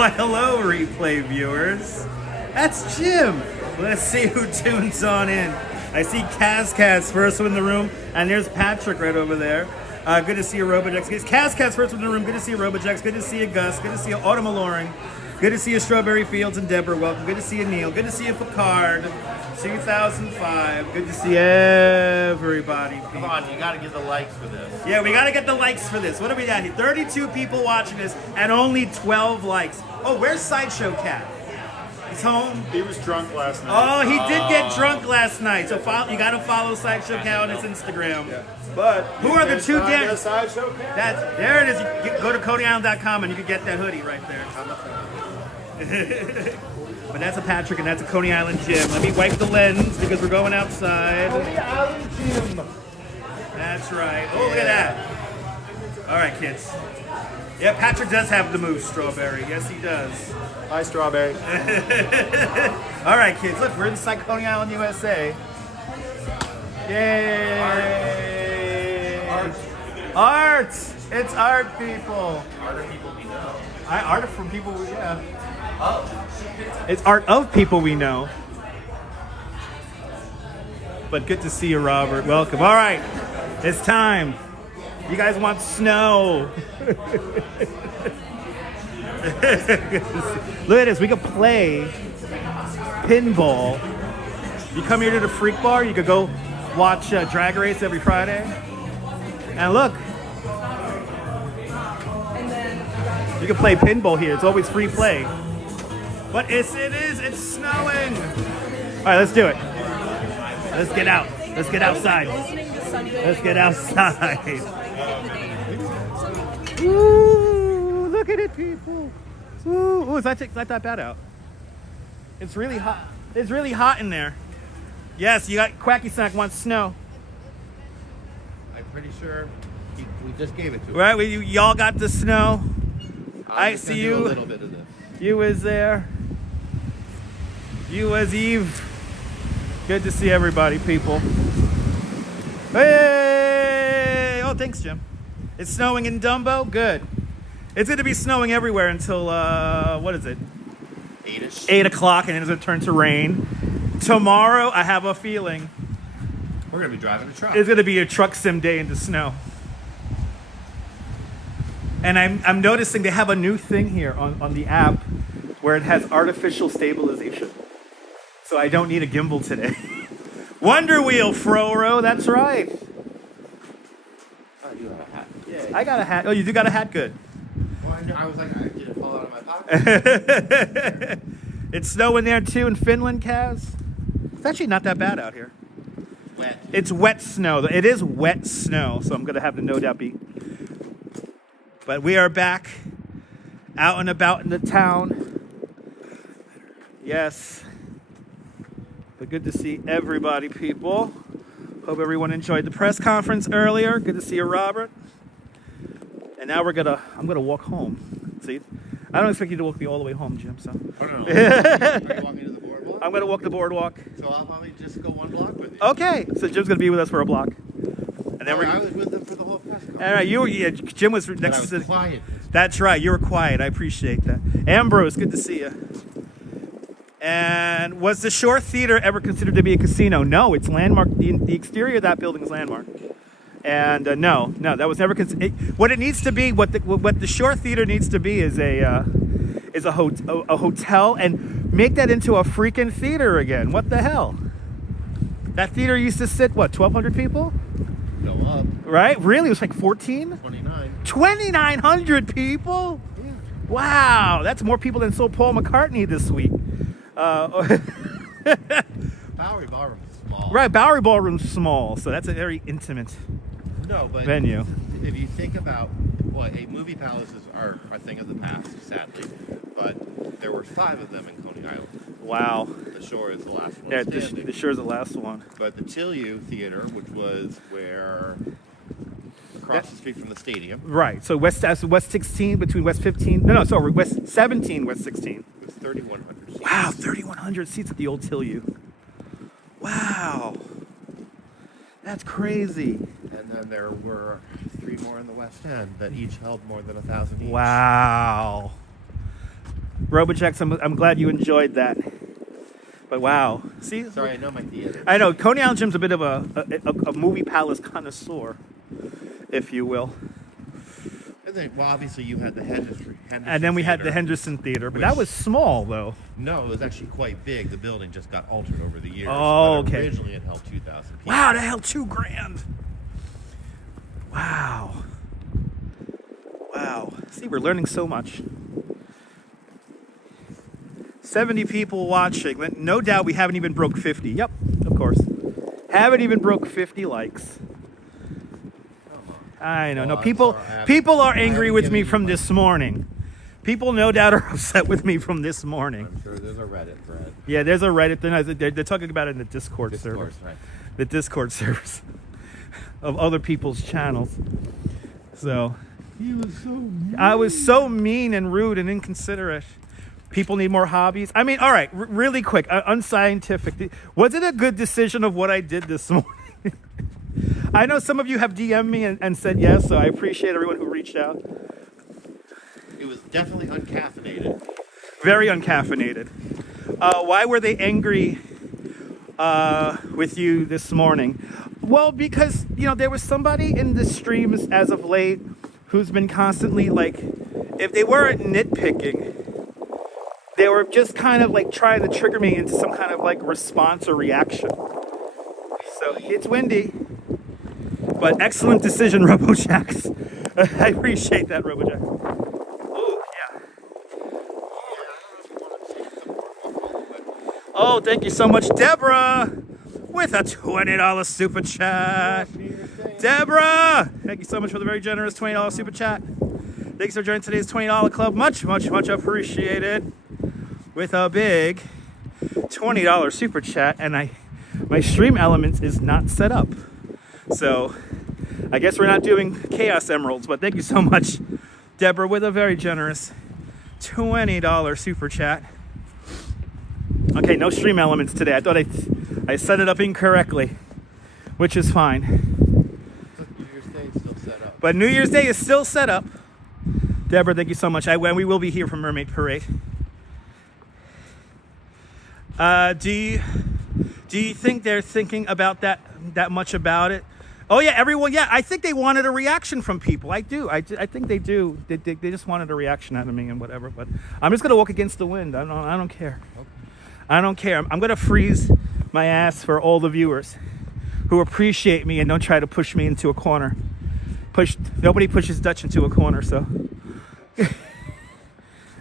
Why, hello, replay viewers. That's Jim. Let's see who tunes on in. I see Kaz first one in the room, and there's Patrick right over there. Good to see you, Robojex. Kaz first one in the room. Good to see you, Robojex. Good to see you, Gus. Good to see you, Autumn Alluring. Good to see you, Strawberry Fields and Deborah. Welcome. Good to see you, Neil. Good to see you, Picard. 2005. Good to see everybody. Come on, you gotta get the likes for this. Yeah, we gotta get the likes for this. What are we at here? 32 people watching this and only 12 likes. Oh, where's Sideshow Cat? He's home. He was drunk last night. Oh, he did get drunk last night. So you gotta follow Sideshow Cat on his Instagram. Yeah. But who are the two guests? Sideshow Cat? There it is. You go to ConeyIsland.com and you can get that hoodie right there. But that's a Patrick and that's a Coney Island Jim. Let me wipe the lens because we're going outside. Coney Island Jim. That's right. Oh, look at that. All right, kids. Yeah, Patrick does have the moves, Strawberry. Yes, he does. Hi, Strawberry. All right, kids. Look, we're inside Coney Island, USA. Yay! Art. It's art, people. Art of people we know. Art from people we It's art of people we know. But good to see you, Robert. Welcome. All right, it's time. You guys want snow? Look at this. We could play pinball. You come here to the Freak Bar. You could go watch Drag Race every Friday. And look. You can play pinball here. It's always free play. But it's snowing. All right, let's do it. Let's get out. Let's get outside. Let's get outside. Ooh, look at it, people. Ooh, let that bat out. It's really hot. It's really hot in there. Yes, you got Quacky Snack wants snow. I'm pretty sure we just gave it to him. Right, y'all got the snow. I just see gonna do you. A little bit of this. You was there. You was Eve. Good to see everybody, people. Hey! Oh, thanks, Jim. It's snowing in Dumbo? Good. It's going to be snowing everywhere until, what is it? 8-ish. 8 o'clock, and then it's going to turn to rain. Tomorrow, I have a feeling We're going to be driving a truck. it's going to be a truck sim day in the snow. And I'm noticing they have a new thing here on the app where it has artificial stabilization. So I don't need a gimbal today. Wonder Wheel, Froro, that's right. Oh, you got a hat. Yeah, I got a hat. Oh, you do got a hat? Good. Well, I was like, did it fall out of my pocket? It's snowing there too in Finland, Kaz. It's actually not that bad out here. Wet. It's wet snow. It is wet snow, so I'm going to have to no doubt be. But we are back out and about in the town. Yes. But good to see everybody, people. Hope everyone enjoyed the press conference earlier. Good to see you, Robert. And now I'm gonna walk home. See, I don't expect you to walk me all the way home, Jim. So. Oh, no. Are you walking to the boardwalk? I'm gonna walk the boardwalk. So I'll probably just go one block with you. Okay. So Jim's gonna be with us for a block. And then I was with them for the whole press conference. All right, Jim was But next I was to. quiet. That's right. You were quiet. I appreciate that. Ambrose, good to see you. And was the Shore Theater ever considered to be a casino? No, it's landmark. The exterior of that building is landmark. And no, that was never considered. What it needs to be, what the Shore Theater needs to be, is a hotel, and make that into a freaking theater again. What the hell? That theater used to sit 1,200 people, Go up. right? Really, it was like 14. 29. 2,900 people. Yeah. Wow, that's more people than saw Paul McCartney this week. Bowery Ballroom is small. Right, Bowery Ballroom's small, so that's a very intimate No, but venue. if you think about movie palaces are a thing of the past, sadly. But there were 5 of them in Coney Island. Wow. The Shore is the last one Yeah, standing. the Shore's the last one. But the Tillieu Theater, which was where across the street from the stadium, Right, so West 16 between West 15. No, sorry, West 17, West 16. it was 3,100 seats. Wow, 3,100 seats at the old Tillieu. Wow. That's crazy. And then there were 3 more in the West End that each held more than 1,000 each. Wow. Robojax, I'm glad you enjoyed that. But wow, see? Sorry, I know my theater. I know Coney Island Jim's a bit of a movie palace connoisseur, if you will. And then, well, obviously you had the Henderson And then we had the Theater. Henderson Theater, but that was small though. No, it was actually quite big. The building just got altered over the years. Oh, but okay. Originally it held 2,000 people. Wow, that held $2,000. Wow. Wow. See, we're learning so much. 70 people watching. No doubt we haven't even broke 50. Yep, of course. Haven't even broke 50 likes. I know. No, people are angry with me from this morning. People no doubt are upset with me from this morning. I'm sure there's a Reddit thread. Yeah, there's a Reddit. They're talking about it in the Discord server. Right. The Discord servers of other people's channels. So He was so mean. I was so mean and rude and inconsiderate. People need more hobbies. I mean, all right, really quick, unscientific. Was it a good decision of what I did this morning? I know some of you have DM'd me and said yes, so I appreciate everyone who reached out. It was definitely uncaffeinated. Very uncaffeinated. Why were they angry with you this morning? Well, because, there was somebody in the streams as of late who's been constantly, if they weren't nitpicking, they were just kind of trying to trigger me into some kind of response or reaction. So it's windy, but excellent decision, Robojax. I appreciate that, Robojax. Oh, yeah. Oh, thank you so much, Deborah, with a $20 super chat. Deborah, thank you so much for the very generous $20 super chat. Thanks for joining today's $20 club. Much, much, much appreciated. With a big $20 super chat, and my stream elements is not set up. So I guess we're not doing Chaos Emeralds, but thank you so much, Deborah, with a very generous $20 super chat. Okay, no stream elements today. I thought I set it up incorrectly, which is fine. New Year's Day is still set up. But New Year's Day is still set up. Deborah, thank you so much. We will be here for Mermaid Parade. Do you think they're thinking about that much about it? Oh yeah, everyone. Yeah, I think they wanted a reaction from people. I do. I think they do. They just wanted a reaction out of me and whatever. But I'm just gonna walk against the wind. I don't care. Okay. I don't care. I'm gonna freeze my ass for all the viewers who appreciate me and don't try to push me into a corner. Nobody pushes Dutch into a corner. So,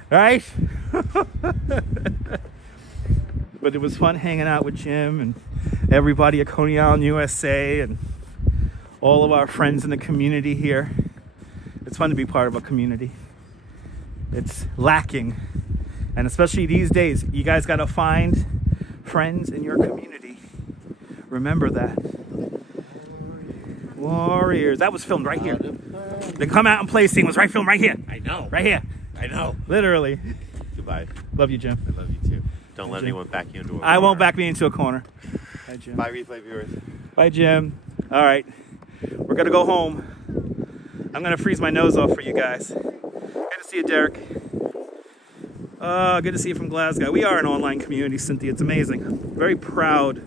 right? But it was fun hanging out with Jim and everybody at Coney Island, USA, and all of our friends in the community here. It's fun to be part of a community. It's lacking. And especially these days, you guys got to find friends in your community. Remember that. Warriors. That was filmed right here. The come out and play scene was filmed right here. I know. Right here. I know. Literally. Goodbye. Love you, Jim. I love you too. Don't let anyone back you into a corner. I won't back me into a corner. Bye, Jim. Bye, replay viewers. Bye, Jim. All right. We're going to go home. I'm going to freeze my nose off for you guys. Good to see you, Derek. Good to see you from Glasgow. We are an online community, Cynthia. It's amazing. I'm very proud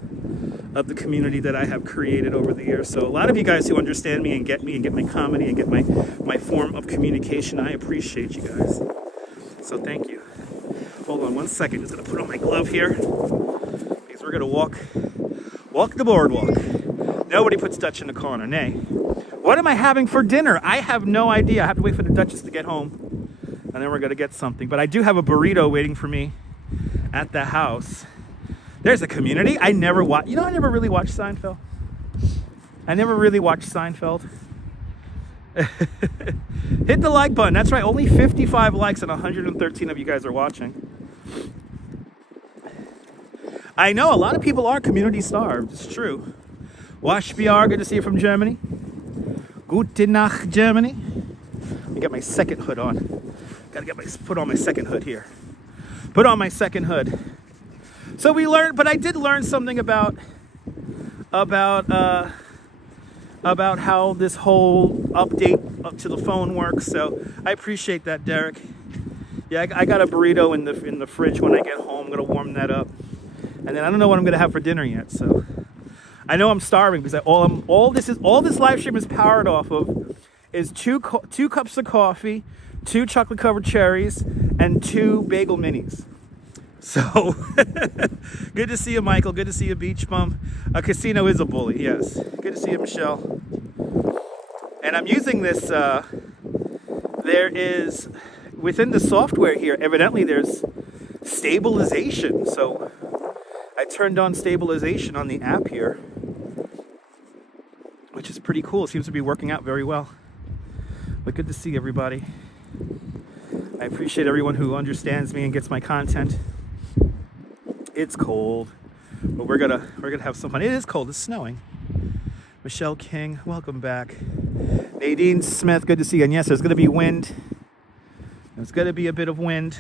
of the community that I have created over the years. So a lot of you guys who understand me and get my comedy and get my form of communication, I appreciate you guys. So thank you. Hold on one second. Just going to put on my glove here because we're going to walk the boardwalk. Nobody puts Dutch in the corner. Nay. What am I having for dinner? I have no idea. I have to wait for the Duchess to get home, and then we're going to get something. But I do have a burrito waiting for me at the house. There's a community. I never really watched Seinfeld. Hit the like button. That's right. Only 55 likes and 113 of you guys are watching. I know a lot of people are community starved. It's true. Wash BR, good to see you from Germany. Gute Nacht, Germany. Let me get my second hood on. Gotta put on my second hood here. Put on my second hood. So we learned, but I did learn something about how this whole update up to the phone works. So I appreciate that, Derek. Yeah, I got a burrito in the fridge when I get home. I'm gonna warm that up, and then I don't know what I'm gonna have for dinner yet. So I know I'm starving because all this live stream is powered off of is two cups of coffee, 2 chocolate covered cherries, and 2 bagel minis. So good to see you, Michael. Good to see you, Beach Bum. A casino is a bully, yes. Good to see you, Michelle. And I'm using this. There is within the software here. Evidently, there's stabilization. So I turned on stabilization on the app here, which is pretty cool. It seems to be working out very well. But good to see everybody. I appreciate everyone who understands me and gets my content. It's cold, but we're gonna have some fun. It is cold. It's snowing. Michelle King, welcome back. Nadine Smith, good to see you. And yes, there's gonna be wind. There's gonna be a bit of wind.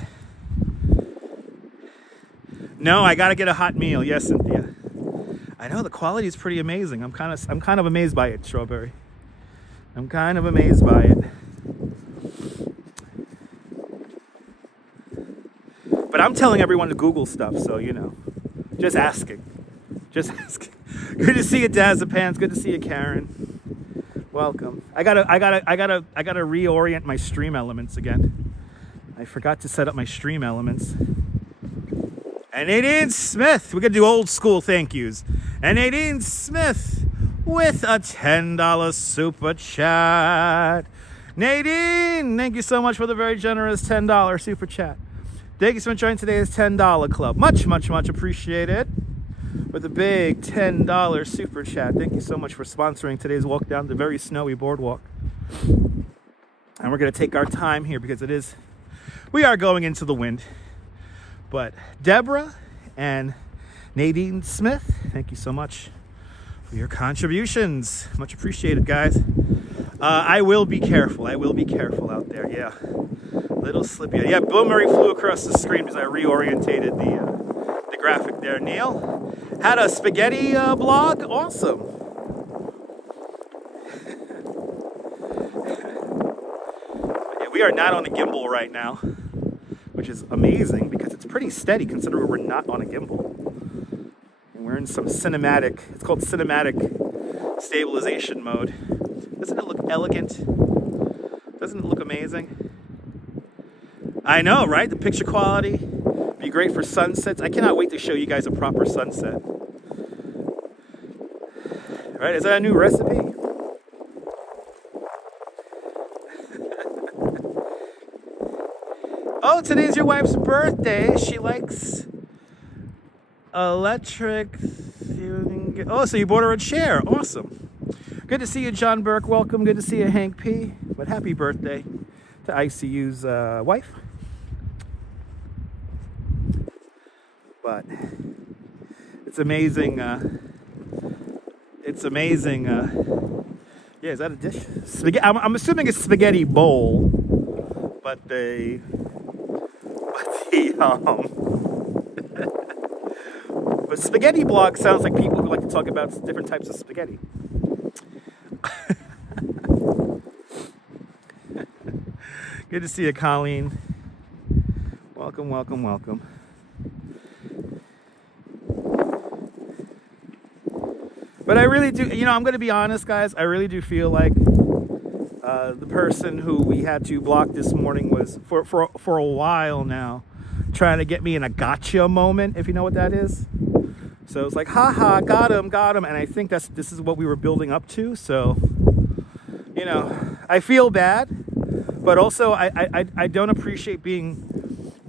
No, I gotta get a hot meal. Yes, Cynthia. I know the quality is pretty amazing. I'm kind of amazed by it, Strawberry. I'm kind of amazed by it. But I'm telling everyone to Google stuff, so you know, just asking. Just asking. Good to see you, Dazapants. Good to see you, Karen. Welcome. I gotta reorient my stream elements again. I forgot to set up my stream elements. And Nadine Smith, we're gonna do old school thank yous. And Nadine Smith with a $10 super chat. Nadine, thank you so much for the very generous $10 super chat. Thank you so much for joining today's $10 club. Much, much, much appreciated. With a big $10 super chat. Thank you so much for sponsoring today's walk down the very snowy boardwalk. And we're going to take our time here because we are going into the wind. But Deborah and Nadine Smith, thank you so much for your contributions. Much appreciated, guys. I will be careful. I will be careful out there, yeah. Little slippy. Yeah, Bill Murray flew across the screen because I reorientated the graphic there. Neil had a spaghetti blog. Awesome. Yeah, we are not on a gimbal right now, which is amazing because it's pretty steady considering we're not on a gimbal. And we're in some cinematic, it's called cinematic stabilization mode. Doesn't it look elegant? Doesn't it look amazing? I know, right? The picture quality be great for sunsets. I cannot wait to show you guys a proper sunset. Right? Is that a new recipe? Oh, today's your wife's birthday. She likes electric. Oh, so you bought her a chair. Awesome. Good to see you, John Burke. Welcome. Good to see you, Hank P. But happy birthday to ICU's wife. But it's amazing. It's amazing. Yeah, is that a dish? Spaghetti. I'm assuming it's spaghetti bowl, but but spaghetti blog sounds like people who like to talk about different types of spaghetti. Good to see you, Colleen. Welcome, welcome, welcome. But I really do, you know, I'm going to be honest, guys. I really do feel like the person who we had to block this morning was, for a while now, trying to get me in a gotcha moment, if you know what that is. So it's like, haha, got him. And I think this is what we were building up to. So, you know, I feel bad, but also I don't appreciate being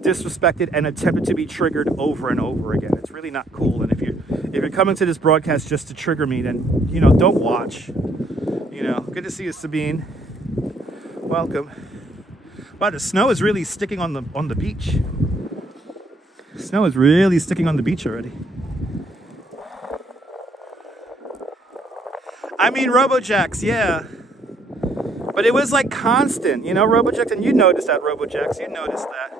disrespected and attempted to be triggered over and over again. It's really not cool. And if you're coming to this broadcast just to trigger me, then, you know, don't watch. You know, good to see you, Sabine. Welcome. Wow, the snow is really sticking on the beach. Snow is really sticking on the beach already. I mean, Robojacks, yeah. But it was like constant, you know, Robojacks, and you noticed that, Robojacks, you noticed that.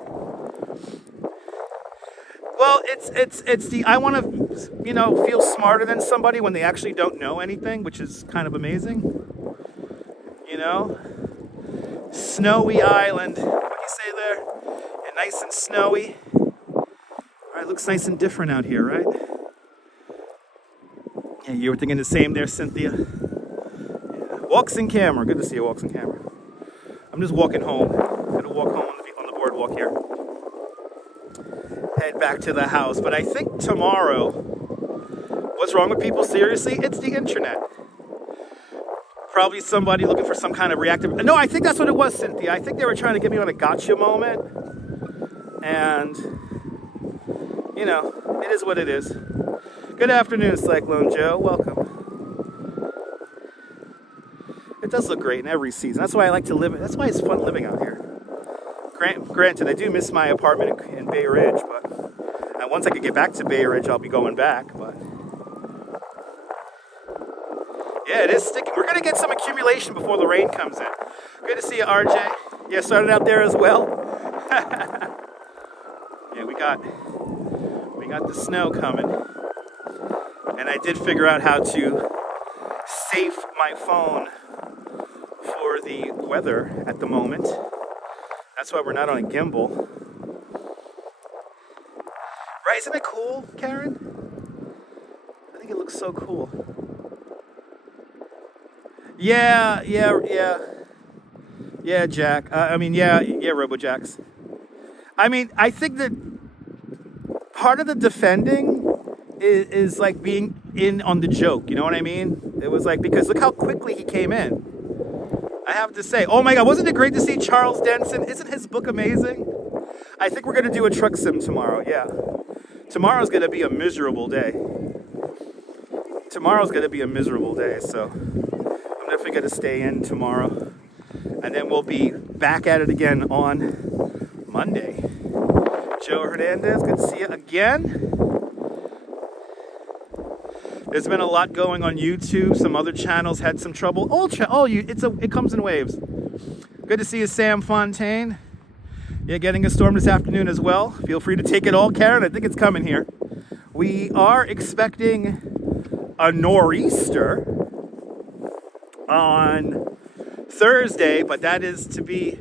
Well, it's the, I want to, you know, feel smarter than somebody when they actually don't know anything, which is kind of amazing. You know? Snowy Island, what do you say there? Nice and snowy. All right, looks nice and different out here, right? Yeah, you were thinking the same there, Cynthia. Yeah. Walks in camera. Good to see you, walks in camera. I'm just walking home. Gonna walk home on the boardwalk here. Head back to the house. But I think tomorrow, what's wrong with people? Seriously, it's the internet. Probably somebody looking for some kind of reactive. No, I think that's what it was, Cynthia. I think they were trying to get me on a gotcha moment. And, you know, it is what it is. Good afternoon, Cyclone Joe. Welcome. It does look great in every season. That's why I like to live. That's why it's fun living out here. Granted, I do miss my apartment in Bay Ridge, but once I could get back to Bay Ridge, I'll be going back. But yeah, it is sticking. We're gonna get some accumulation before the rain comes in. Good to see you, RJ. Yeah, started out there as well. Yeah, we got the snow coming, and I did figure out how to safe my phone for the weather at the moment. That's why we're not on a gimbal. Right, isn't it cool, Karen? I think it looks so cool. Yeah, Jack. Yeah, RoboJax. I mean, I think that part of the defending is like being in on the joke. You know what I mean? It was like, because look how quickly he came in. I have to say, oh my God, wasn't it great to see Charles Denson? Isn't his book amazing? I think we're going to do a truck sim tomorrow, yeah. Tomorrow's going to be a miserable day. Tomorrow's going to be a miserable day, so I'm definitely going to stay in tomorrow. And then we'll be back at it again on Monday. Joe Hernandez, good to see you again. There's been a lot going on YouTube. Some other channels had some trouble. It comes in waves. Good to see you, Sam Fontaine. Yeah, getting a storm this afternoon as well. Feel free to take it all, Karen. I think it's coming here. We are expecting a nor'easter on Thursday, but that is to be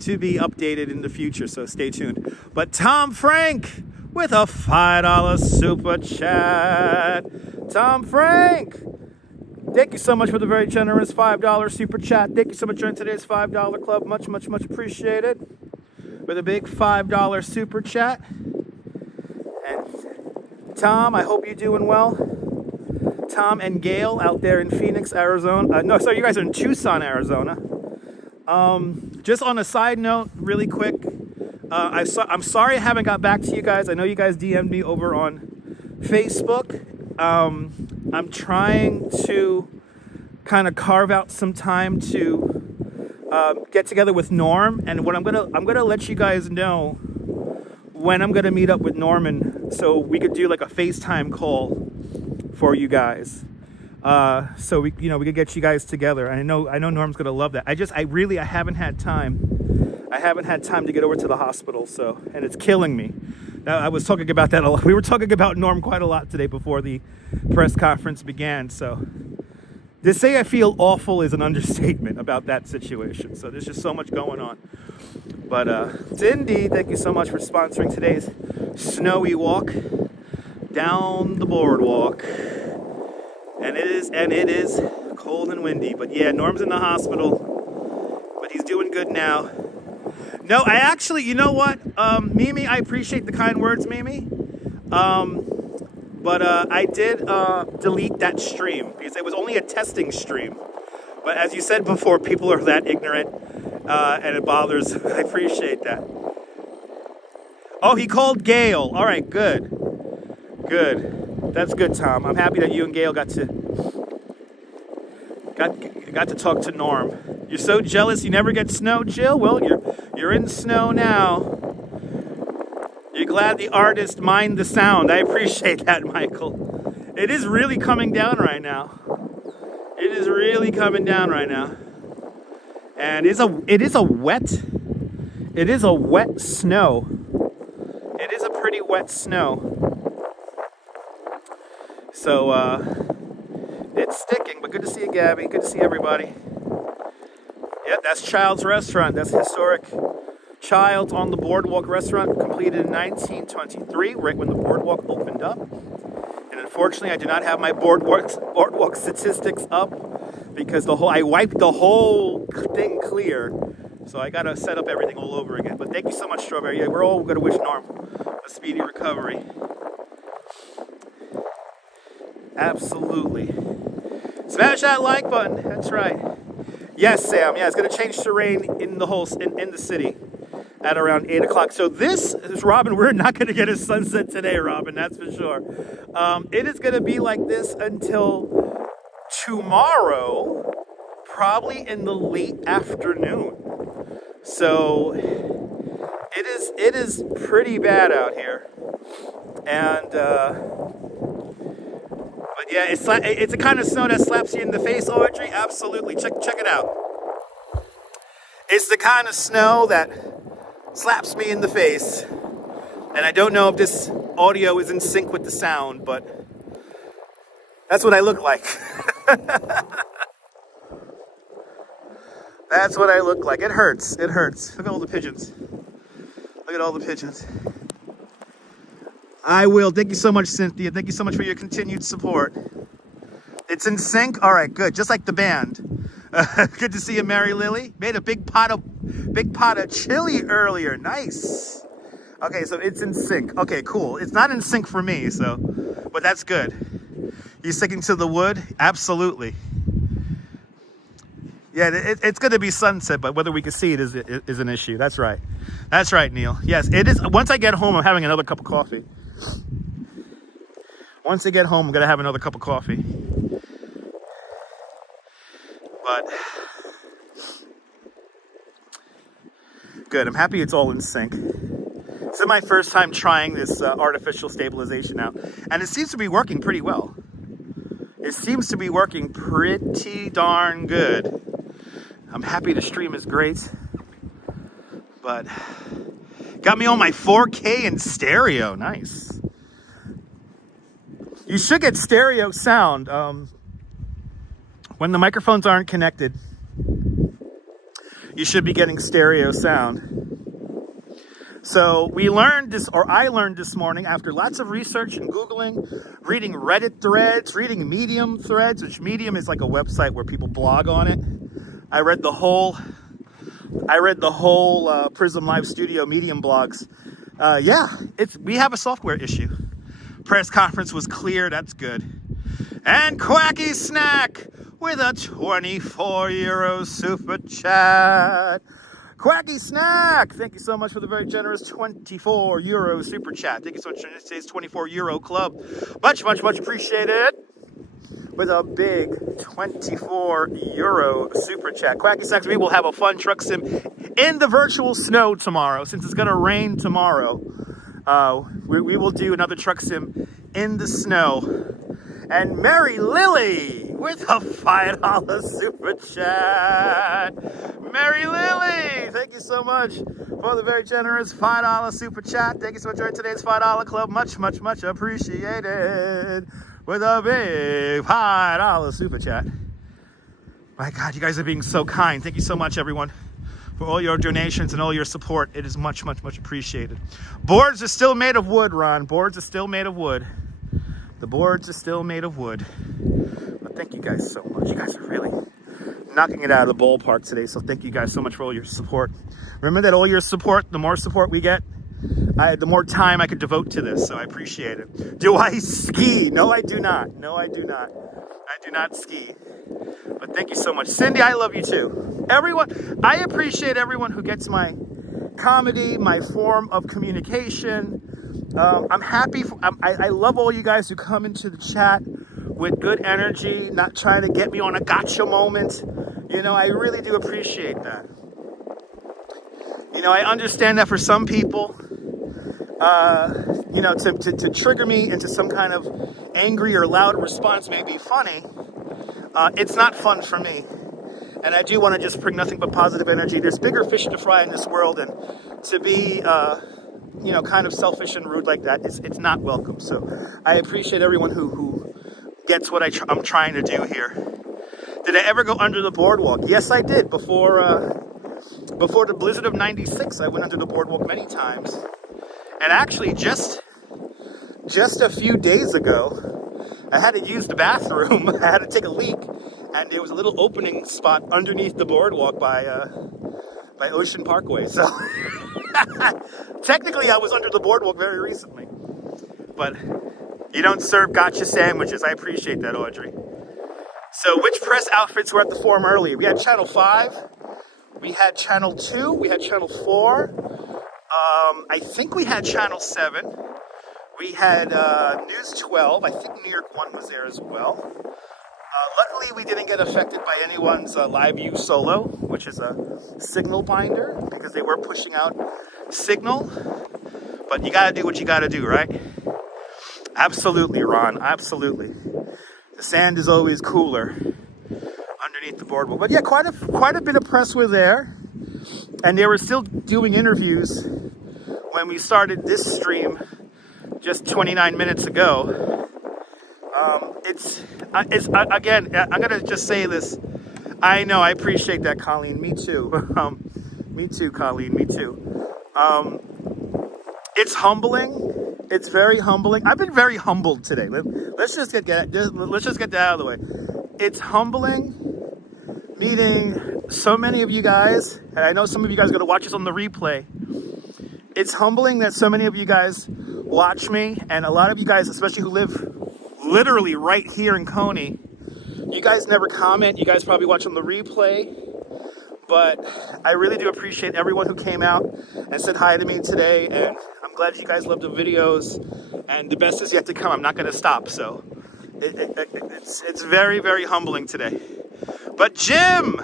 to be updated in the future, so stay tuned. But Tom Frank with a $5 super chat. Tom Frank, thank you so much for the very generous $5 super chat. Thank you so much for joining today's $5 club. Much, much, much appreciated. With a big $5 super chat. And Tom, I hope you're doing well. Tom and Gail out there in Phoenix, Arizona. You guys are in Tucson, Arizona. Just on a side note, really quick, I'm sorry I haven't got back to you guys. I know you guys DM'd me over on Facebook. I'm trying to kind of carve out some time to get together with Norm, and what I'm gonna let you guys know when I'm gonna meet up with Norman, so we could do like a FaceTime call for you guys. So we could get you guys together. And I know Norm's gonna love that. I haven't had time. I haven't had time to get over to the hospital, and it's killing me. Now, I was talking about that a lot. We were talking about Norm quite a lot today before the press conference began. So to say I feel awful is an understatement about that situation. So there's just so much going on. But Cindy, thank you so much for sponsoring today's snowy walk down the boardwalk. And it is cold and windy. But yeah, Norm's in the hospital, but he's doing good now. No, I actually, you know what, Mimi, I appreciate the kind words, Mimi. But I did delete that stream because it was only a testing stream. But as you said before, people are that ignorant, and it bothers. I appreciate that. Oh, he called Gail. All right, good. Good. That's good, Tom. I'm happy that you and Gail got to talk to Norm. You're so jealous you never get snow, Jill? Well, you're in snow now. You're glad the artist mined the sound. I appreciate that, Michael. It is really coming down right now. It is really coming down right now. And it is a wet snow. It is a pretty wet snow. So, it's sticking, but good to see you, Gabby. Good to see everybody. Yep, that's Child's Restaurant. That's historic Child's on the Boardwalk restaurant, completed in 1923, right when the Boardwalk opened up. And unfortunately, I do not have my boardwalk statistics up because I wiped the whole thing clear. So I gotta set up everything all over again. But thank you so much, Strawberry. Yeah, we're all gonna wish Norm a speedy recovery. Absolutely. Smash that like button. That's right. Yes, Sam. Yeah, it's gonna change terrain in the whole in the city at around 8 o'clock. So this is, Robin, we're not going to get a sunset today, Robin, that's for sure. It is going to be like this until tomorrow, probably in the late afternoon. So it is pretty bad out here. And, but yeah, it's a kind of snow that slaps you in the face, Audrey. Absolutely. Check it out. It's the kind of snow that slaps me in the face, and I don't know if this audio is in sync with the sound, but that's what I look like. That's what I look like. It hurts. It hurts. Look at all the pigeons. Look at all the pigeons. I will. Thank you so much, Cynthia. Thank you so much for your continued support. It's in sync. All right, good. Just like the band. Good to see you, Mary Lily. Made a big pot of chili earlier. Nice. Okay, so it's in sync. Okay, cool. It's not in sync for me, so, but that's good. You sticking to the wood? Absolutely. Yeah, it's going to be sunset, but whether we can see it is an issue. That's right. That's right, Neil. Yes, it is. Once I get home, I'm having another cup of coffee. Once I get home, I'm going to have another cup of coffee. But good. I'm happy it's all in sync. This is my first time trying this artificial stabilization out, and it seems to be working pretty well. It seems to be working pretty darn good. I'm happy the stream is great, but got me on my 4K and stereo. Nice. You should get stereo sound. When the microphones aren't connected, you should be getting stereo sound. So we learned this, or I learned this morning after lots of research and Googling, reading Reddit threads, reading Medium threads, which Medium is like a website where people blog on it. I read the whole Prism Live Studio Medium blogs. We have a software issue. Press conference was clear, that's good. And Quacky Snack with a 24 euro super chat. Quacky Snack, thank you so much for the very generous 24 euro super chat. Thank you so much for today's 24 euro club. Much, much, much appreciated. With a big 24 euro super chat. Quacky Snack, we will have a fun truck sim in the virtual snow tomorrow. Since it's going to rain tomorrow, we will do another truck sim in the snow. And Mary Lily with a $5 super chat. Mary Lily, thank you so much for the very generous $5 super chat. Thank you so much for today's $5 club. Much, much, much appreciated. With a big $5 super chat. My God, you guys are being so kind. Thank you so much, everyone, for all your donations and all your support. It is much, much, much appreciated. Boards are still made of wood, Ron. Boards are still made of wood. The boards are still made of wood. But thank you guys so much. You guys are really knocking it out of the ballpark today. So thank you guys so much for all your support. Remember that all your support, the more support we get, the more time I could devote to this. So I appreciate it. Do I ski? No, I do not. No, I do not. I do not ski. But thank you so much. Cindy, I love you too. Everyone, I appreciate everyone who gets my comedy, my form of communication. I'm happy. I love all you guys who come into the chat with good energy, not trying to get me on a gotcha moment. You know, I really do appreciate that. You know, I understand that for some people, you know, to trigger me into some kind of angry or loud response may be funny. It's not fun for me. And I do want to just bring nothing but positive energy. There's bigger fish to fry in this world, and to be, you know, kind of selfish and rude like that, it's not welcome. So I appreciate everyone who gets what I'm trying to do here. Did I ever go under the boardwalk? Yes, I did. Before the blizzard of '96, I went under the boardwalk many times. And actually, just a few days ago, I had to use the bathroom. I had to take a leak, and there was a little opening spot underneath the boardwalk by Ocean Parkway. So technically, I was under the boardwalk very recently. But you don't serve gotcha sandwiches. I appreciate that, Audrey. So which press outfits were at the forum earlier? We had Channel 5, we had Channel 2, we had Channel 4, I think we had Channel 7, we had News 12, I think New York 1 was there as well. Luckily, we didn't get affected by anyone's live view solo, which is a signal binder, because they were pushing out signal. But you gotta do what you gotta do, right? Absolutely, Ron, absolutely. The sand is always cooler underneath the boardwalk. But yeah, quite a bit of press were there. And they were still doing interviews when we started this stream just 29 minutes ago. It's again, I'm gonna just say this. I know, I appreciate that, Colleen. Me too. Me too, Colleen. Me too. It's humbling. It's very humbling. I've been very humbled today. Let's just get that out of the way. It's humbling meeting so many of you guys, and I know some of you guys are going to watch this on the replay. It's humbling that so many of you guys watch me, and a lot of you guys, especially who live literally right here in Coney, you guys never comment. You guys probably watch on the replay. But I really do appreciate everyone who came out and said hi to me today, and I'm glad you guys loved the videos, and the best is yet to come. I'm not going to stop, so it's very, very humbling today. But Jim,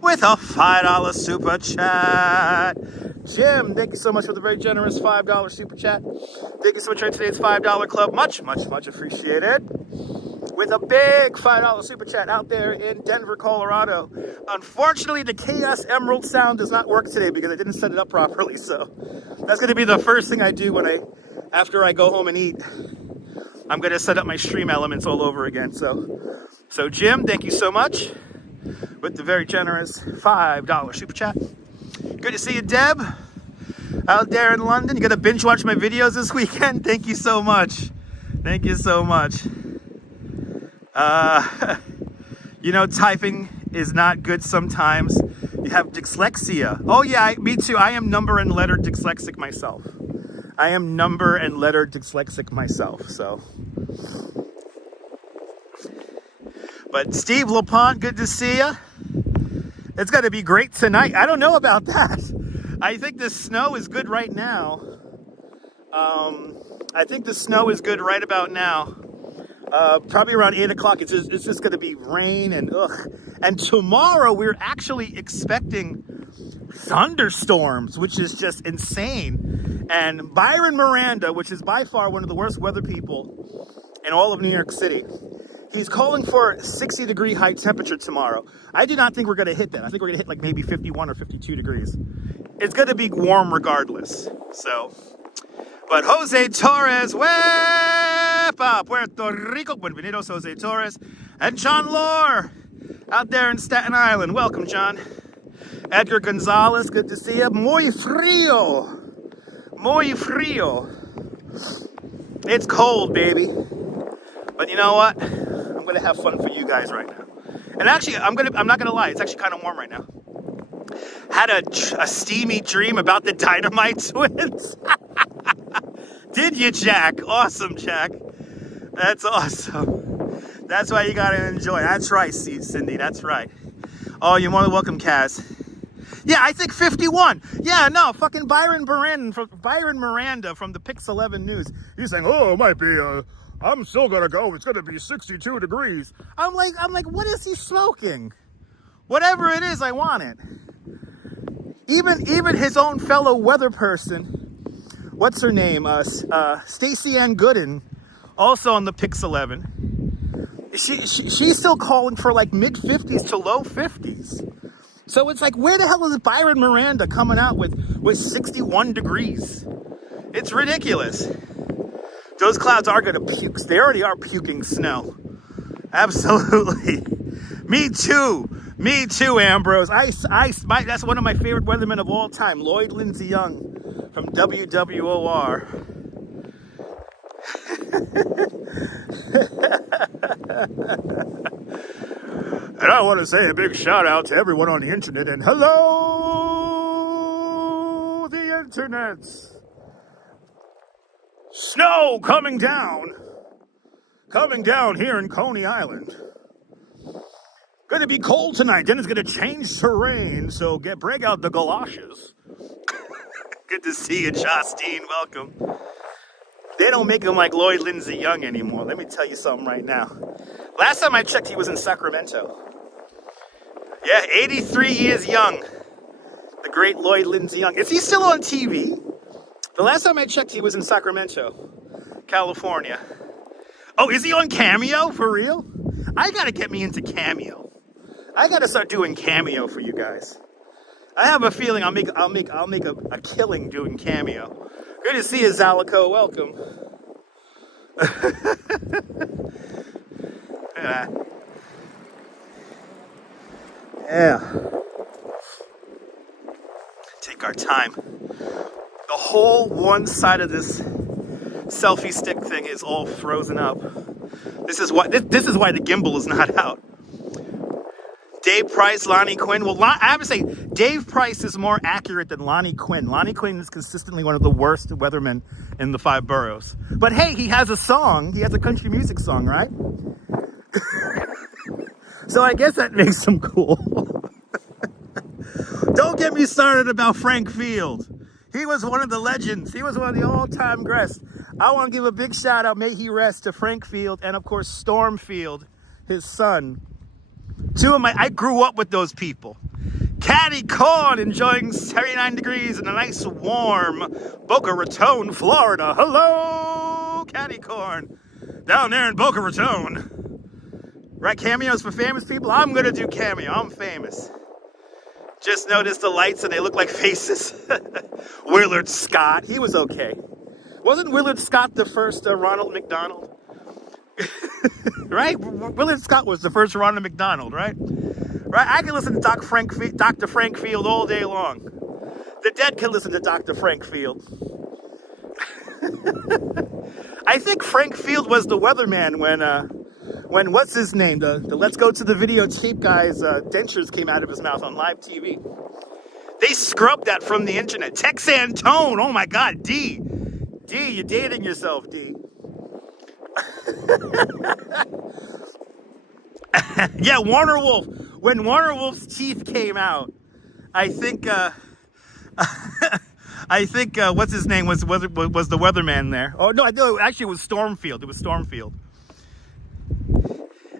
with a $5 super chat. Jim, thank you so much for the very generous $5 super chat. Thank you so much for today's $5 club. Much, much, much appreciated. With a big $5 super chat out there in Denver, Colorado. Unfortunately, the Chaos Emerald sound does not work today because I didn't set it up properly. So that's going to be the first thing I do after I go home and eat. I'm going to set up my stream elements all over again. So Jim, thank you so much with the very generous $5 super chat. Good to see you, Deb, out there in London. You got to binge watch my videos this weekend. Thank you so much. Thank you so much. You know, typing is not good sometimes. You have dyslexia. Oh yeah, me too. I am number and letter dyslexic myself. So. But Steve LaPont, good to see you. It's going to be great tonight. I don't know about that. I think the snow is good right now. I think the snow is good right about now. Probably around 8 o'clock. It's just going to be rain and ugh. And tomorrow we're actually expecting thunderstorms, which is just insane. And Byron Miranda, which is by far one of the worst weather people in all of New York City, he's calling for 60-degree high temperature tomorrow. I do not think we're going to hit that. I think we're going to hit like maybe 51 or 52 degrees. It's going to be warm regardless. So, but Jose Torres, Wepa, Puerto Rico. Buenvenidos, Jose Torres. And John Lohr out there in Staten Island. Welcome, John. Edgar Gonzalez, good to see you. Muy frío. Muy frío. It's cold, baby. But you know what? I'm going to have fun for you guys right now. And actually, I'm not going to lie. It's actually kind of warm right now. Had a steamy dream about the Dynamite Twins. Did you, Jack? Awesome, Jack. That's awesome. That's why you got to enjoy. That's right, Cindy. That's right. Oh, you're more than welcome, Kaz. Yeah, I think 51. Yeah, no, fucking Byron Miranda from the Pix 11 News. He's saying, oh, it might be, I'm still gonna go. It's gonna be 62 degrees. I'm like, what is he smoking? Whatever it is, I want it. Even his own fellow weather person, what's her name? Stacey Ann Gooden, also on the Pix 11. She's still calling for like mid 50s to low 50s. So it's like, where the hell is Byron Miranda coming out with 61 degrees? It's ridiculous. Those clouds are going to puke. They already are puking snow. Absolutely. Me too. Me too, Ambrose. That's one of my favorite weathermen of all time, Lloyd Lindsay Young from WWOR. And I want to say a big shout out to everyone on the internet, and hello, the internet. Snow coming down here in Coney Island. Going to be cold tonight, then it's going to change to rain, so break out the galoshes. Good to see you, Justine, welcome. They don't make him like Lloyd Lindsay Young anymore, let me tell you something right now. Last time I checked, he was in Sacramento. Yeah, 83 years young. The great Lloyd Lindsay Young. Is he still on TV? The last time I checked, he was in Sacramento, California. Oh, is he on Cameo for real? I gotta get me into Cameo. I gotta start doing Cameo for you guys. I have a feeling I'll make a killing doing Cameo. Good to see you, Zalico. Welcome. Yeah. Take our time. The whole one side of this selfie stick thing is all frozen up. This is why the gimbal is not out. Dave Price, Lonnie Quinn. Well, I have to say, Dave Price is more accurate than Lonnie Quinn. Lonnie Quinn is consistently one of the worst weathermen in the 5 boroughs. But hey, he has a song. He has a country music song, right? So I guess that makes him cool. Don't get me started about Frank Field. He was one of the legends. He was one of the all-time greats. I want to give a big shout out, may he rest, to Frank Field and of course Storm Field, his son. I grew up with those people. Caddy Corn enjoying 79 degrees in a nice warm Boca Raton, Florida. Hello, Caddy Corn. Down there in Boca Raton. Right, cameos for famous people? I'm gonna do Cameo, I'm famous. Just noticed the lights and they look like faces. Willard Scott, he was okay. Wasn't Willard Scott the first Ronald McDonald? Right? Willard Scott was the first Ronald McDonald, right? Right? I can listen to Dr. Frank Field all day long. The dead can listen to Dr. Frank Field. I think Frank Field was the weatherman when what's his name? The Let's Go to the Videotape guy's dentures came out of his mouth on live TV. They scrubbed that from the internet. Tex Antone, oh my God, D, you're dating yourself, D. Yeah, Warner Wolf. When Warner Wolf's teeth came out, I think what's his name was the weatherman there. Oh no, actually it was Stormfield. It was Stormfield.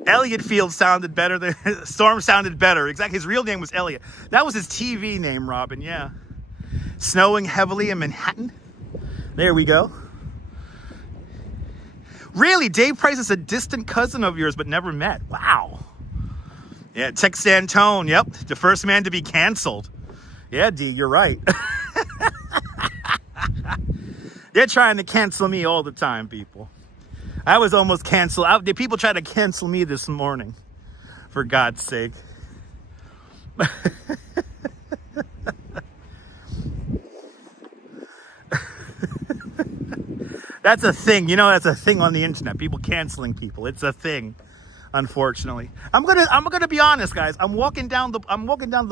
Elliot Field sounded better than Storm sounded better. Exactly, his real name was Elliot. That was his TV name, Robin. Yeah. Snowing heavily in Manhattan. There we go. Really, Dave Price is a distant cousin of yours, but never met. Wow. Yeah, Tex Antone. Yep, the first man to be canceled. Yeah, D, you're right. They're trying to cancel me all the time, people. I was almost canceled. People tried to cancel me this morning, for God's sake. That's a thing, you know. That's a thing on the internet. People canceling people. It's a thing, unfortunately. I'm gonna be honest, guys. I'm walking down the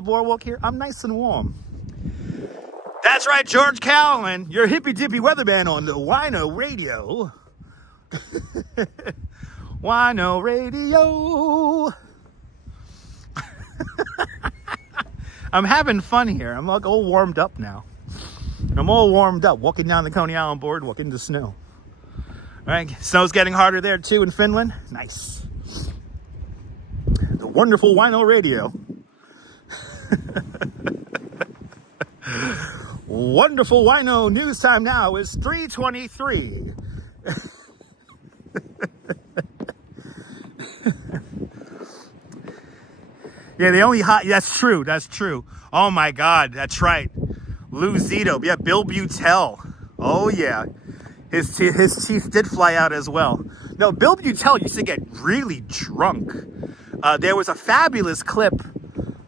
boardwalk here. I'm nice and warm. That's right, George Cowan, your hippy dippy weatherman on the Wino Radio. Wino Radio. I'm having fun here. I'm like all warmed up now. I'm all warmed up, walking down the Coney Island boardwalk in the snow. All right, snow's getting harder there too in Finland. Nice. The wonderful Wino Radio. Wonderful Wino news time now is 3:23. Yeah, they only hot. That's true. That's true. Oh my God, that's right. Lou Zito. Yeah, Bill Butel. Oh yeah, his teeth did fly out as well. No, Bill Butel used to get really drunk. There was a fabulous clip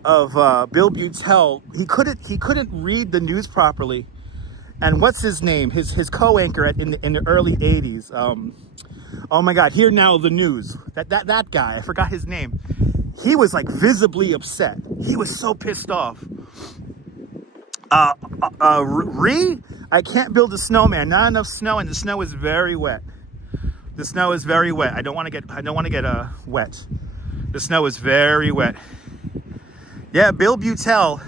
of Bill Butel. He couldn't read the news properly, and what's his name? His co-anchor in the early '80s. Oh my God! Here now the news. That guy. I forgot his name. He was like visibly upset. He was so pissed off. I can't build a snowman. Not enough snow, and the snow is very wet. The snow is very wet. I don't want to get wet. The snow is very wet. Yeah, Bill Butel.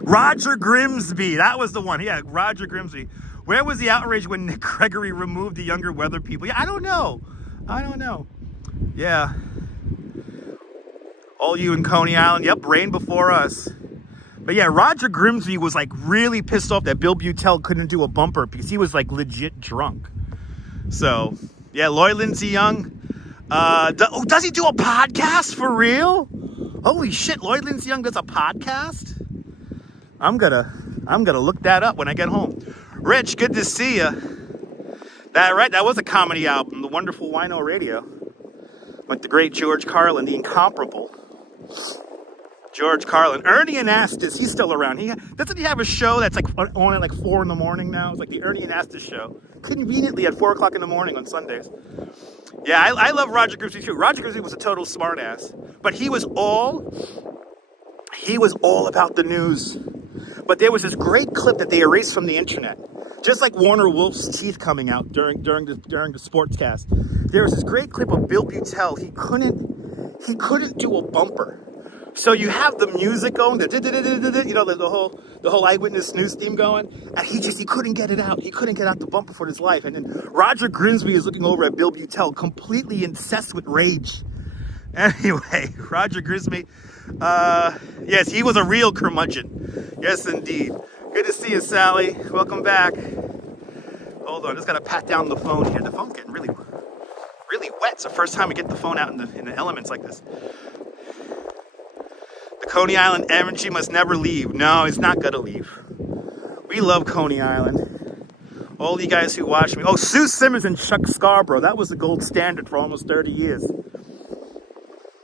Roger Grimsby. That was the one. Yeah, Roger Grimsby. Where was the outrage when Nick Gregory removed the younger weather people? Yeah, I don't know. Yeah. All you in Coney Island. Yep, rain before us. But yeah, Roger Grimsby was like really pissed off that Bill Butel couldn't do a bumper because he was like legit drunk. So, yeah, Lloyd Lindsay Young. Does he do a podcast for real? Holy shit, Lloyd Lindsay Young does a podcast? I'm gonna look that up when I get home. Rich, good to see you. That was a comedy album, The Wonderful Wino Radio. Like the great George Carlin, the incomparable George Carlin. Ernie Anastas, he's still around. Doesn't he have a show that's like on at like 4 in the morning now? It's like the Ernie Anastas show. Conveniently at 4 o'clock in the morning on Sundays. Yeah, I love Roger Grimsby too. Roger Grimsby was a total smartass, but he was all about the news. But there was this great clip that they erased from the internet, just like Warner Wolf's teeth coming out during the sportscast. There was this great clip of Bill Butel. He couldn't do a bumper. So you have the music going, the whole eyewitness news theme going, and he couldn't get it out. He couldn't get out the bumper for his life. And then Roger Grimsby is looking over at Bill Butel, completely incensed with rage. Anyway, Roger Grimsby, yes, he was a real curmudgeon. Yes, indeed. Good to see you, Sally. Welcome back. Hold on, just gotta pat down the phone here. The phone's getting really, really wet. It's the first time we get the phone out in the elements like this. The Coney Island energy must never leave. No, it's not gonna leave. We love Coney Island. All you guys who watch me. Oh, Sue Simmons and Chuck Scarborough. That was the gold standard for almost 30 years.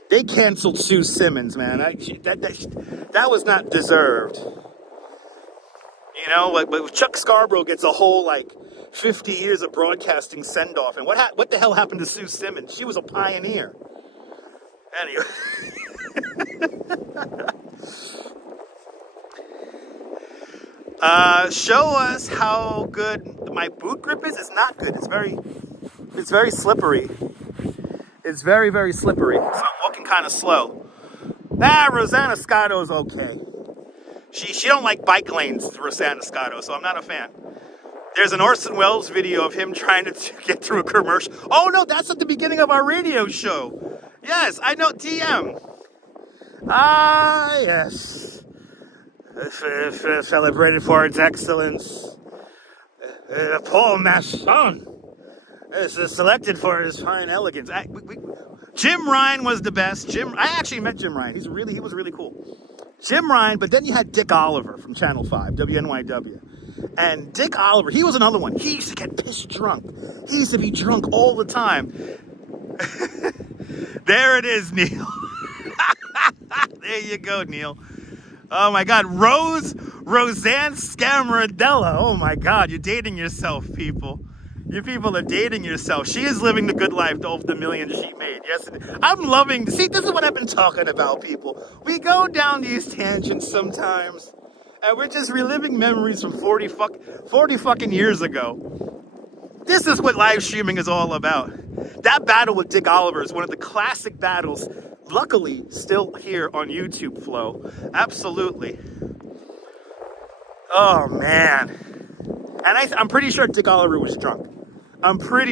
They canceled Sue Simmons, man. That was not deserved. You know, but Chuck Scarborough gets a whole 50 years of broadcasting send-off. And what the hell happened to Sue Simmons? She was a pioneer. Anyway. Show us how good my boot grip is. It's not good. It's very slippery. It's very, very slippery. So I'm walking kind of slow. Rosanna Scotto's okay. She don't like bike lanes, Rosanna Scotto, so I'm not a fan. There's an Orson Welles video of him trying to get through a commercial. Oh no, that's at the beginning of our radio show. Yes, I know, TM. Ah, yes. Celebrated for its excellence. Paul Masson is selected for his fine elegance. Jim Ryan was the best. I actually met Jim Ryan. He was really cool. Jim Ryan, but then you had Dick Oliver from Channel 5, WNYW. And Dick Oliver, he was another one. He used to get pissed drunk. He used to be drunk all the time. There it is, Neil. There you go, Neil. Oh my God, Roseanne Scamarella. Oh my God, you're dating yourself, people. You people are dating yourself. She is living the good life off the millions she made. Yes, I'm loving. See, this is what I've been talking about, people. We go down these tangents sometimes, and we're just reliving memories from 40 fucking years ago. This is what live streaming is all about. That battle with Dick Oliver is one of the classic battles. Luckily, still here on YouTube, Flo. Absolutely. Oh man. And I'm pretty sure Dick Oliver was drunk. And then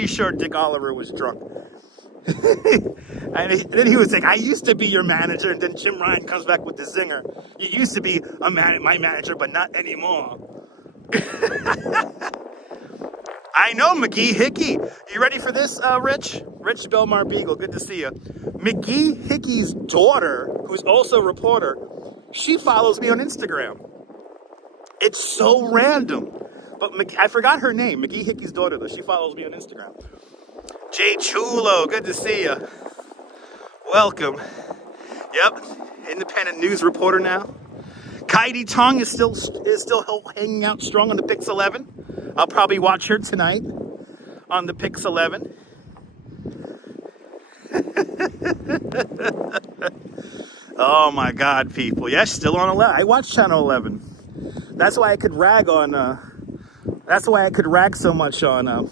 he was like, I used to be your manager. And then Jim Ryan comes back with the zinger. You used to be my manager, but not anymore. I know, McGee Hickey. You ready for this, Rich? Rich Belmar Beagle, good to see you. McGee Hickey's daughter, who's also a reporter, she follows me on Instagram. It's so random. But I forgot her name. McGee Hickey's daughter, though. She follows me on Instagram. Jay Chulo, good to see you. Welcome. Yep, independent news reporter now. Kaidi Tong is still hanging out strong on the Pix 11. I'll probably watch her tonight on the Pix 11. Oh my God, people! Yes, still on 11. I watch Channel 11. That's why I could rag on. That's why I could rag so much on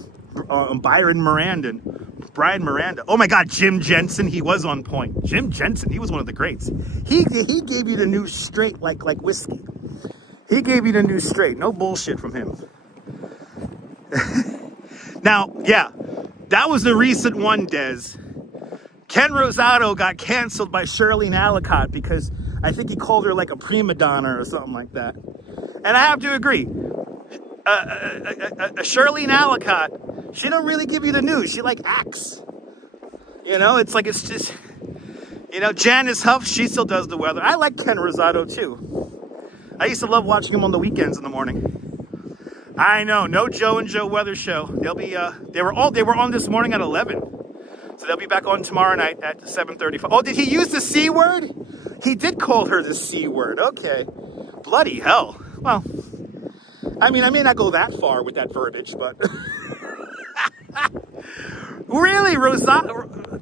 Brian Miranda. Oh my God, Jim Jensen, he was on point. Jim Jensen, he was one of the greats. He gave you the news straight like whiskey. He gave you the news straight. No bullshit from him. Now, yeah, that was the recent one, Des. Ken Rosado got canceled by Shirley Alicott because I think he called her like a prima donna or something like that. And I have to agree. Shirley Alicott, she don't really give you the news. She like acts. You know, it's just, you know, Janice Huff, she still does the weather. I like Ken Rosado too. I used to love watching him on the weekends in the morning. I know, no Joe and Joe weather show. They'll be, they were on this morning at 11. So they'll be back on tomorrow night at 7:35. Oh, did he use the C word? He did call her the C word. Okay. Bloody hell. Well, I mean, I may not go that far with that verbiage, but... Really?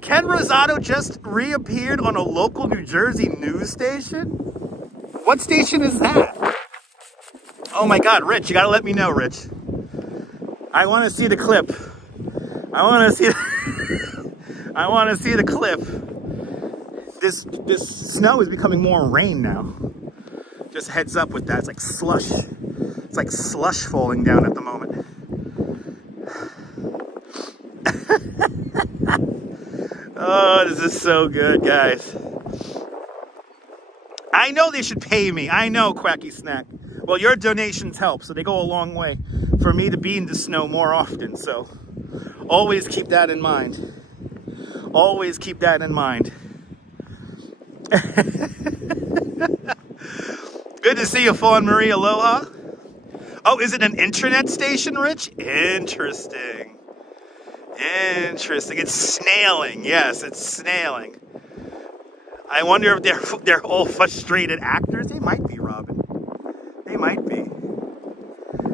Ken Rosado just reappeared on a local New Jersey news station? What station is that? Oh my God, Rich, you gotta let me know, Rich. I want to see the clip. I want to see the clip. This snow is becoming more rain now. Just heads up with that. It's like slush. It's like slush falling down at the moment. Oh, this is so good, guys. I know they should pay me. I know, Quacky Snack. Well, your donations help, so they go a long way for me to be in the snow more often. So always keep that in mind. Always keep that in mind. Good to see you, Fawn Marie. Aloha. Oh, is it an internet station, Rich? Interesting. Interesting. It's snailing. Yes, it's snailing. I wonder if they're all frustrated actors. They might be, Robin. They might be.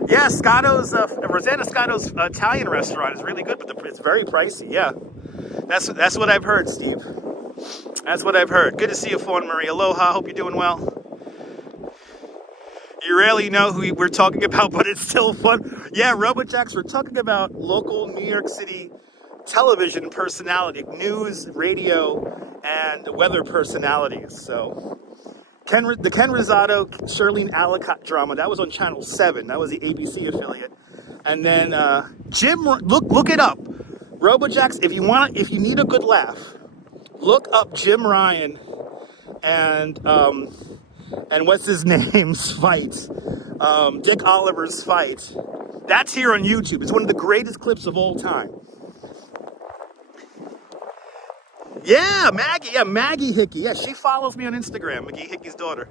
Yeah, Scotto's, Rosanna Scotto's Italian restaurant is really good, but it's very pricey. Yeah, that's what I've heard, Steve. That's what I've heard. Good to see you, Fawn Marie. Aloha. Hope you're doing well. You rarely know who we're talking about, but it's still fun. Yeah, RoboJax, we're talking about local New York City television personality, news, radio, and weather personalities. So, the Ken Rosado, Shirley Alicott drama, that was on Channel 7. That was the ABC affiliate. And then Jim, look it up. RoboJax, if you need a good laugh, look up Jim Ryan and what's his name's fight, Dick Oliver's fight. That's here on YouTube. It's one of the greatest clips of all time. Yeah, Maggie. Yeah, Maggie Hickey. Yeah, she follows me on Instagram. Maggie Hickey's daughter.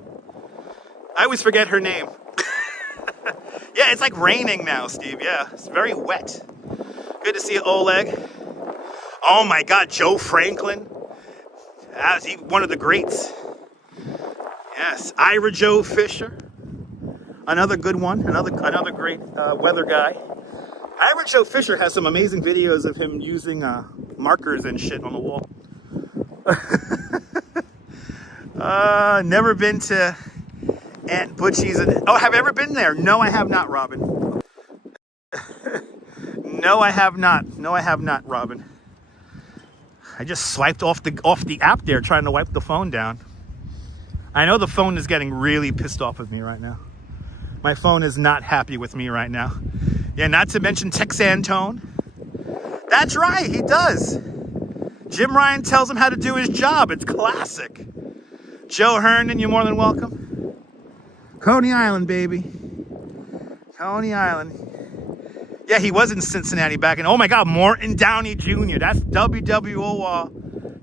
I always forget her name. Yeah, it's like raining now, Steve. Yeah, it's very wet. Good to see you, Oleg. Oh my God, Joe Franklin. That's one of the greats. Yes, Ira Joe Fisher. Another good one. Another great weather guy. Ira Joe Fisher has some amazing videos of him using markers and shit on the wall. Never been to Aunt Butchie's. Oh, have you ever been there? No, I have not, Robin. No, I have not. No, I have not, Robin. I just swiped off the app there trying to wipe the phone down. I know the phone is getting really pissed off with me right now. My phone is not happy with me right now. Yeah, not to mention Texantone. That's right, he does. Jim Ryan tells him how to do his job. It's classic. Joe Herndon, you're more than welcome. Coney Island, baby. Coney Island. Yeah, he was in Cincinnati back in, oh my God, Morton Downey Jr. That's WWOR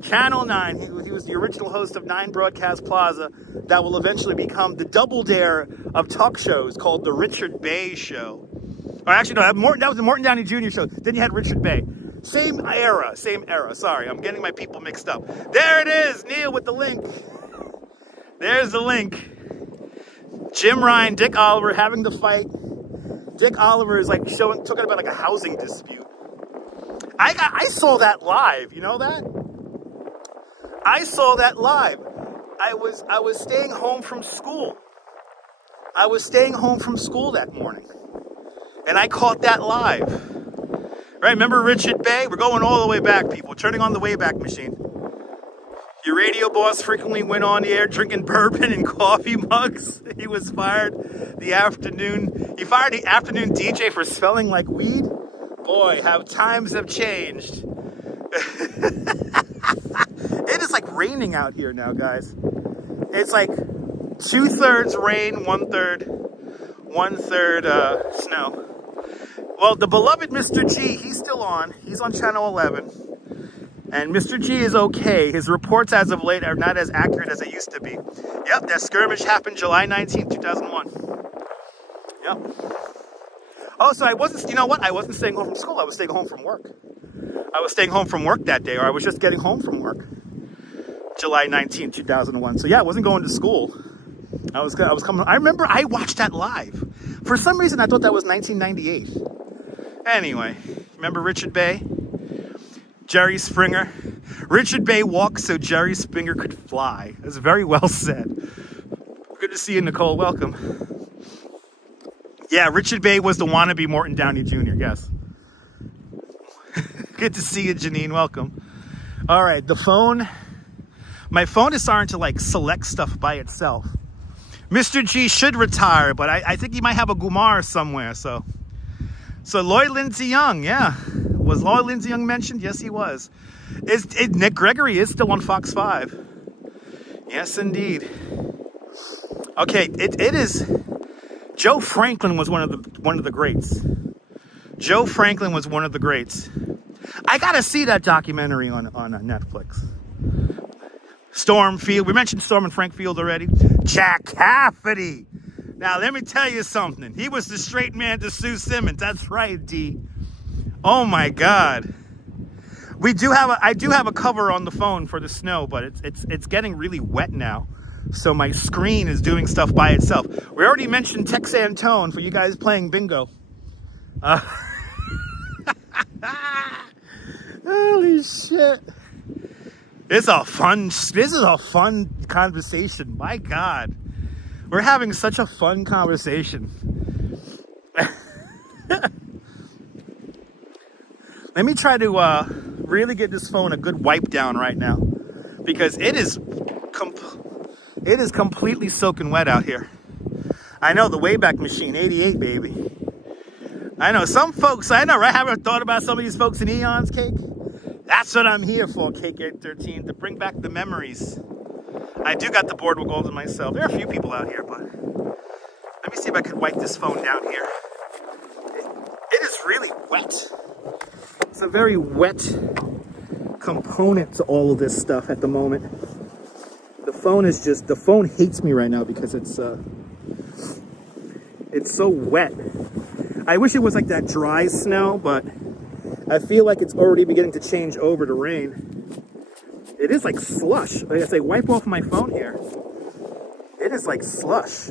Channel 9. He was the original host of 9 Broadcast Plaza that will eventually become the double dare of talk shows called The Richard Bay Show. Or actually, no, that was the Morton Downey Jr. show. Then you had Richard Bay. Same era. Sorry, I'm getting my people mixed up. There it is, Neil with the link. There's the link. Jim Ryan, Dick Oliver having the fight. Dick Oliver is like talking about like a housing dispute. I saw that live. You know that? I saw that live. I was staying home from school. I was staying home from school that morning, and I caught that live. Right? Remember Richard Bay? We're going all the way back, people. Turning on the Wayback Machine. Your radio boss frequently went on the air drinking bourbon and coffee mugs. He was fired the afternoon. He fired the afternoon DJ for smelling like weed. Boy, how times have changed. It is like raining out here now, guys. It's like 2/3 rain, 1/3 snow. Well, the beloved Mr. G, he's still on. He's on channel 11. And Mr. G is okay. His reports as of late are not as accurate as they used to be. Yep, that skirmish happened July 19th, 2001. Yep. Oh, so I wasn't, you know what? I wasn't staying home from school. I was staying home from work. I was staying home from work that day, or I was just getting home from work. July 19th, 2001. So yeah, I wasn't going to school. I was coming. I remember I watched that live. For some reason, I thought that was 1998. Anyway, remember Richard Bay? Jerry Springer. Richard Bay walked so Jerry Springer could fly. That's very well said. Good to see you, Nicole. Welcome. Yeah, Richard Bay was the wannabe Morton Downey Jr., yes. Good to see you, Janine. Welcome. All right, the phone. My phone is starting to like select stuff by itself. Mr. G should retire, but I think he might have a Gumar somewhere. So Lloyd Lindsay Young, yeah. Was Lloyd Lindsay Young mentioned? Yes, he was. Nick Gregory is still on Fox 5. Yes, indeed. Okay, it is. Joe Franklin was one of the greats. Joe Franklin was one of the greats. I gotta see that documentary on Netflix. Storm Field. We mentioned Storm and Frank Field already. Jack Cafferty. Now let me tell you something. He was the straight man to Sue Simmons. That's right, D. Oh my God. I do have a cover on the phone for the snow, but it's getting really wet now. So my screen is doing stuff by itself. We already mentioned Tex Antone for you guys playing bingo. Holy shit. This is a fun conversation. My God. We're having such a fun conversation. Let me try to really get this phone a good wipe down right now, because it is completely soaking wet out here. I know, the Wayback Machine, 88, baby. I know, some folks, I know, right? Haven't thought about some of these folks in Eons, Cake? That's what I'm here for, Cake 813, to bring back the memories. I do got the Boardwalk all to myself. There are a few people out here, but let me see if I can wipe this phone down here. It is really wet. It's a very wet component to all of this stuff at the moment. The phone hates me right now because it's so wet. I wish it was like that dry snow, but I feel like it's already beginning to change over to rain. It is like slush. Like I say, wipe off my phone here. It is like slush.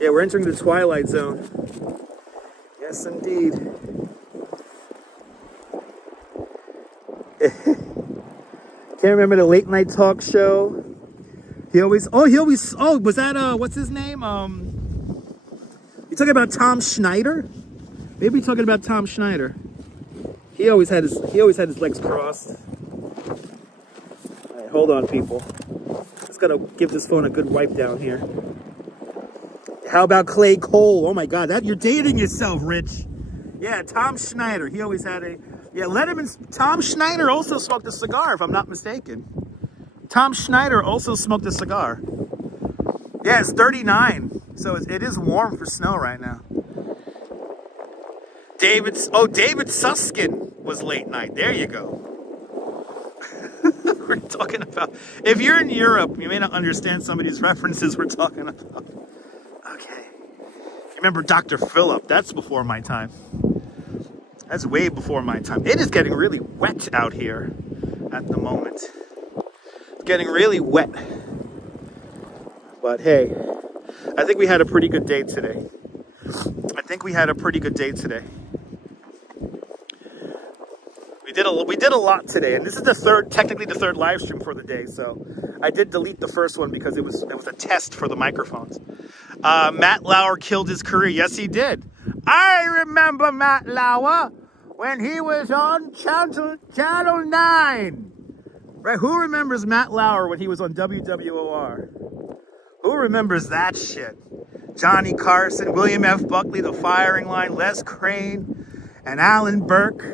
Yeah, we're entering the twilight zone. Yes, indeed. Can't remember the late night talk show. Was that, what's his name? You talking about Tom Schneider? Maybe you're talking about Tom Schneider. He always had his legs crossed. All right, hold on, people. Just gotta give this phone a good wipe down here. How about Clay Cole? Oh my God, you're dating yourself, Rich. Yeah, Tom Schneider. He always had a. Yeah, Tom Schneider also smoked a cigar, if I'm not mistaken. Tom Schneider also smoked a cigar. Yeah, it's 39, so it is warm for snow right now. David Susskind was late night. There you go. We're talking about, if you're in Europe, you may not understand some of these references we're talking about. Okay. Remember Dr. Phillip? That's before my time. That's way before my time. It is getting really wet out here at the moment. It's getting really wet. But hey, I think we had a pretty good day today. We did a lot today, and this is technically the third live stream for the day. So I did delete the first one because it was a test for the microphones. Matt Lauer killed his career. Yes, he did. I remember Matt Lauer when he was on Channel 9. Right? Who remembers Matt Lauer when he was on WWOR? Who remembers that shit? Johnny Carson, William F. Buckley, The Firing Line, Les Crane, and Alan Burke.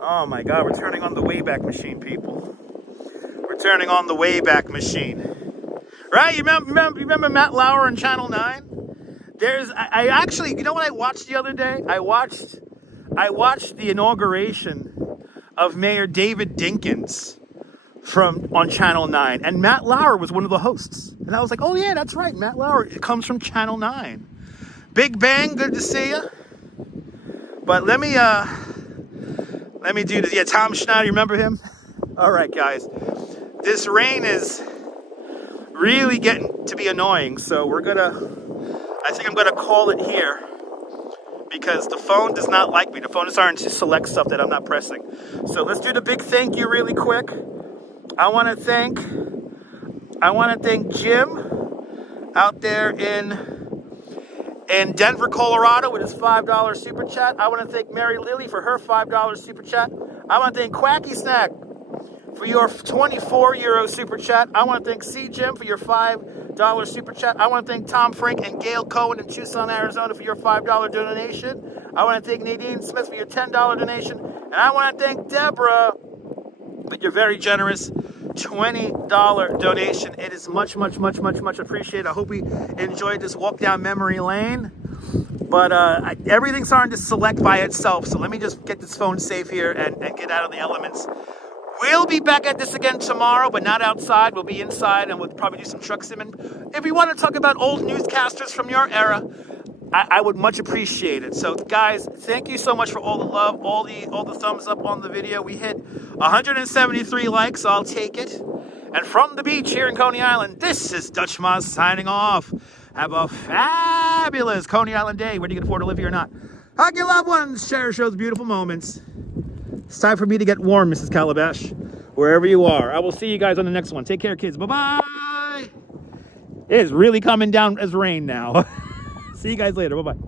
Oh my God, we're turning on the Wayback Machine, people. We're turning on the Wayback Machine. Right? You remember Matt Lauer on Channel 9? I actually, you know what I watched the other day? I watched the inauguration of Mayor David Dinkins on Channel 9, and Matt Lauer was one of the hosts. And I was like, oh yeah, that's right, Matt Lauer. It comes from Channel 9. Big Bang, good to see you. But let me do this. Yeah, Tom Schneider, you remember him? All right, guys. This rain is really getting to be annoying, so I think I'm gonna call it here because the phone does not like me. The phone is starting to select stuff that I'm not pressing. So let's do the big thank you really quick. I want to thank Jim out there in Denver, Colorado with his $5 super chat. I want to thank Mary Lily for her $5 super chat. I want to thank Quacky Snack for your 24 euro super chat. I want to thank C Jim for your $5 super chat. I want to thank Tom Frank and Gail Cohen in Tucson, Arizona for your $5 donation. I want to thank Nadine Smith for your $10 donation. And I want to thank Deborah with your very generous $20 donation. It is much, much, much, much, much appreciated. I hope we enjoyed this walk down memory lane. But everything's starting to select by itself. So let me just get this phone safe here and get out of the elements. We'll be back at this again tomorrow, but not outside. We'll be inside, and we'll probably do some truck simming. If you want to talk about old newscasters from your era, I would much appreciate it. So, guys, thank you so much for all the love, all the thumbs up on the video. We hit 173 likes, so I'll take it. And from the beach here in Coney Island, this is Dutch Moz signing off. Have a fabulous Coney Island day, whether you can afford to live here or not. Hug your loved ones, cherish those beautiful moments. It's time for me to get warm, Mrs. Calabash, wherever you are. I will see you guys on the next one. Take care, kids. Bye-bye. It is really coming down as rain now. See you guys later. Bye-bye.